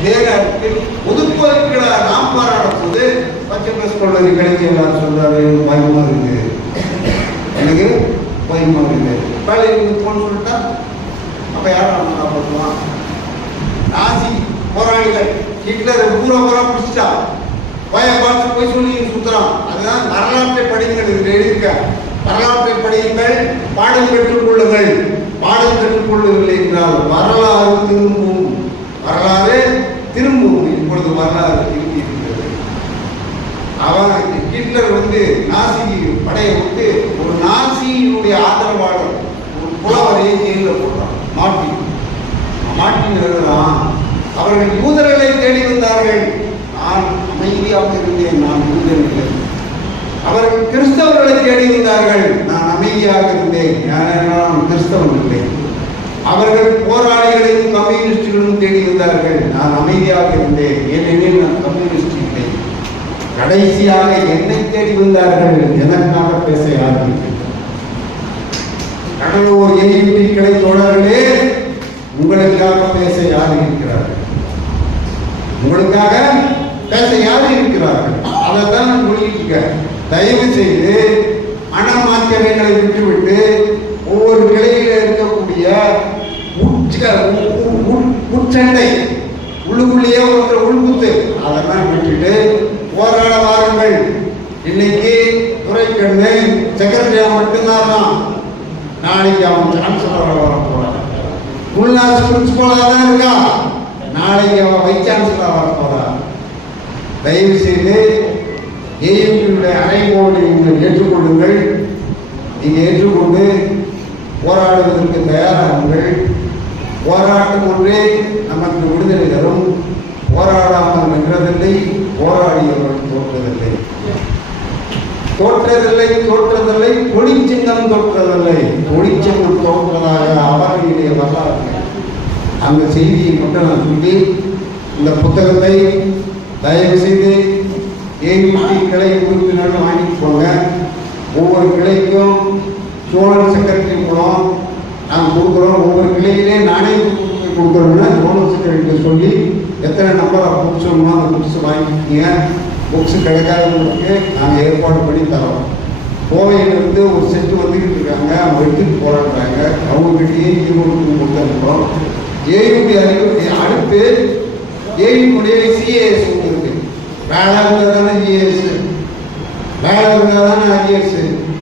இதே நேரத்தில் ஒதுக்குவதற்கிட நாம் பாராடும் போது பச்சை பஸ் கொள்வது கிடைக்கிறார் சொல்றாரு. பயமா இருக்கு, எனக்கு பயமா இருக்கு. வேலைக்கு போன்னு சொல்லிட்டா அப்ப யாரும் காப்பாற்றுவான்? நாசி போராளிகள் ஹிட்லரை பூரா பிடிச்சிட்டா பார்த்து போய் சொல்லி சுத்துறான். அதுதான் வரலாற்றை படிங்கள் எழுதியிருக்க. வரலாற்றை படியுங்கள், பாடம் பெற்றுக் கொள்ளுங்கள். பாடம் பெற்றுக் கொள்ளவில்லை என்றால் வரலாறு திரும்பும். வரலாறு திரும்பும். இப்பொழுது வரலாறு திரும்பி இருக்கிறது. அவன் ஹிட்லர் நாசி படையை விட்டு ஒரு நாசியினுடைய ஆதரவாளர் ஒரு புலவரையை ஜெயிலில் போடுறான். மாட்டின் எழுதுறான். அவர்கள் யூதர்களை தேடி வந்தார்கள். நான் அமைதியாக இருந்தேன், நான் யூதன் இல்லை. அவர்கள் கிறிஸ்தவர்களை தேடி வந்தார்கள். நான் அமைதியாக இருந்தேன், நான் கிறிஸ்தவன் இல்லை. அவர்கள் போராளிகளையும் கம்யூனிஸ்டுகளும் தேடி வந்தார்கள். நான் அமைதியாக இருந்தேன், ஏனெனில் நான் கம்யூனிஸ்ட் இல்லை. கடைசியாக என்னை தேடி வந்தார்கள். எனக்காக பேச ஆரம்பித்தேன். கடலூர் ஏயுடி கிளை தோழர்களே, உங்களுக்காக பேச யார் இருக்கிறார்கள்? உங்களுக்காக பேச யார் இருக்கிறார்கள்? அதைத்தான் சொல்லிட்டு தயவு செய்து மனமாற்றங்களை விட்டுவிட்டு ஒவ்வொரு கிளையில இருக்கக்கூடிய உட்சண்டை உள்ளுக்குள்ளேயே ஒரு உள்குத்து அதெல்லாம் விட்டுட்டு போராட வாருங்கள். இன்னைக்கு துரைக்கண்ணு செக்ரட்டரியா மட்டும்தான். நாளைக்கு அவன் சான்சலராக வர போறான். உள்நாட்டு பிரின்சிபலா தான் இருக்கா. நாளைக்கு அவன் வைஸ் சான்சலராக வர போறான். தயவு செய்து ஏயுடைய அறைகோடு நீங்கள் ஏற்றுக்கொள்ளுங்கள். நீங்கள் ஏற்றுக்கொண்டு போராடுவதற்கு தயாராகுங்கள். போராட்டம் ஒன்றே நமக்கு விடுதலை தரும். போராடாமல் நின்றதில்லை, போராடியவர்கள் தோற்றதில்லை. தோற்றதில்லை கொடிச்சிங்கம் தோற்றதில்லை, கொடிச்சிங்கம் தோற்றதாக அவர்களுடைய வரலாறு. அந்த செய்தியை மட்டும் நான் சொல்லி இந்த புத்தகத்தை தயவு செய்து ஏயுடி கிளை உறுப்பினர்கள் வாங்கிட்டு போங்க. ஒவ்வொரு கிளைக்கும் சோழன் செக்ரட்டரி மூலம் நாங்கள் கொடுக்குறோம். ஒவ்வொரு கிளையிலே நானே கொடுக்குறோம்னா சோழன் செக்ரட்டரி சொல்லி எத்தனை நம்பர் புக்ஸ் வேணுமோ அந்த புக்ஸ் வாங்கிக்கிங்க. புக்ஸு கிடைக்காதவங்களுக்கு நாங்கள் ஏற்பாடு பண்ணி தரோம். கோவையிலிருந்து ஒரு செட்டு வந்துக்கிட்டு இருக்காங்க, அவங்க எடுத்துட்டு போராடுறாங்க. அவங்ககிட்டயே ஈரோடு கொடுத்துருக்கோம். ஏயுடி அறிவு அடுத்து ஏயுடைய சிஏஎஸ் இருக்கு. வேலை இருந்தால் தானே ஜிஎஸ், வேலை இருந்தால் தானே ஐஏஎஸ்.